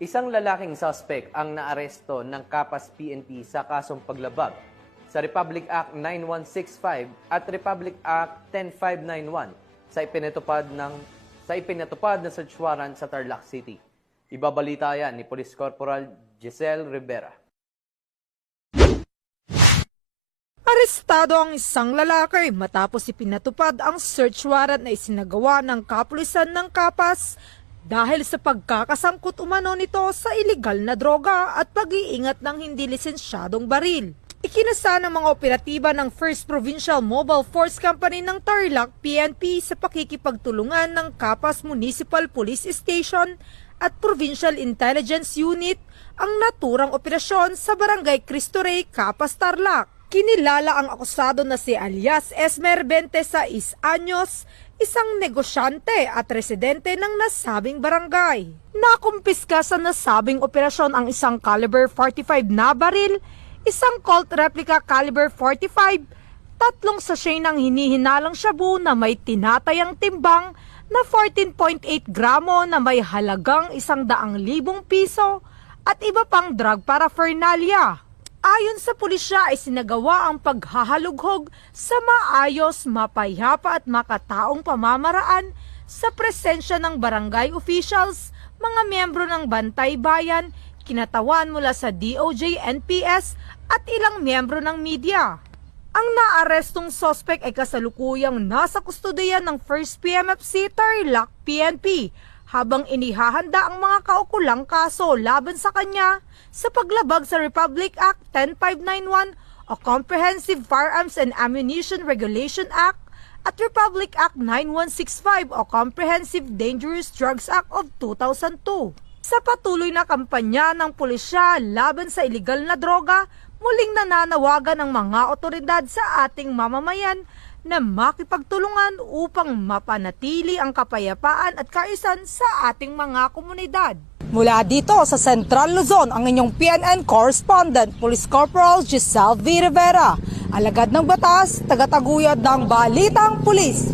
Isang lalaking suspect ang naaresto ng Kapas PNP sa kasong paglabag sa Republic Act 9165 at Republic Act 10591 sa ipinatupad na search warrant sa Tarlac City. Ibabalita yan ni Police Corporal Giselle Rivera. Arestado ang isang lalaki matapos ipinatupad ang search warrant na isinagawa ng kapulisan ng Kapas dahil sa pagkakasangkot umano nito sa iligal na droga at pag-iingat ng hindi lisensyadong baril. Ikinasa ng mga operatiba ng 1st Provincial Mobile Force Company ng Tarlac PNP sa pakikipagtulungan ng Kapas Municipal Police Station at Provincial Intelligence Unit ang naturang operasyon sa Barangay Cristo Rey, Kapas, Tarlac. Kinilala ang akusado na si alias Esmer 26 anyos, isang negosyante at residente ng nasabing barangay. Nakumpiska sa nasabing operasyon ang isang caliber 45 na baril, isang Colt replica caliber 45, tatlong sachet ng hinihinalang shabu na may tinatayang timbang na 14.8 gramo na may halagang 100,000 piso at iba pang drug paraphernalia. Ayon sa pulisya ay sinagawa ang paghahalughog sa maayos, mapayapa at makataong pamamaraan sa presensya ng barangay officials, mga miyembro ng Bantay Bayan, kinatawan mula sa DOJ, NPS at ilang miyembro ng media. Ang naarestong suspect ay kasalukuyang nasa kustodiyan ng 1st PMFC Tarlac PNP habang inihahanda ang mga kaukulang kaso laban sa kanya sa paglabag sa Republic Act 10591 o Comprehensive Firearms and Ammunition Regulation Act at Republic Act 9165 o Comprehensive Dangerous Drugs Act of 2002. Sa patuloy na kampanya ng pulisya laban sa iligal na droga, muling nananawagan ang mga otoridad sa ating mamamayan na makipagtulungan upang mapanatili ang kapayapaan at kaayusan sa ating mga komunidad. Mula dito sa Central Luzon, ang inyong PNN correspondent, Police Corporal Giselle V. Rivera, alagad ng batas, tagataguyod ng Balitang Pulis.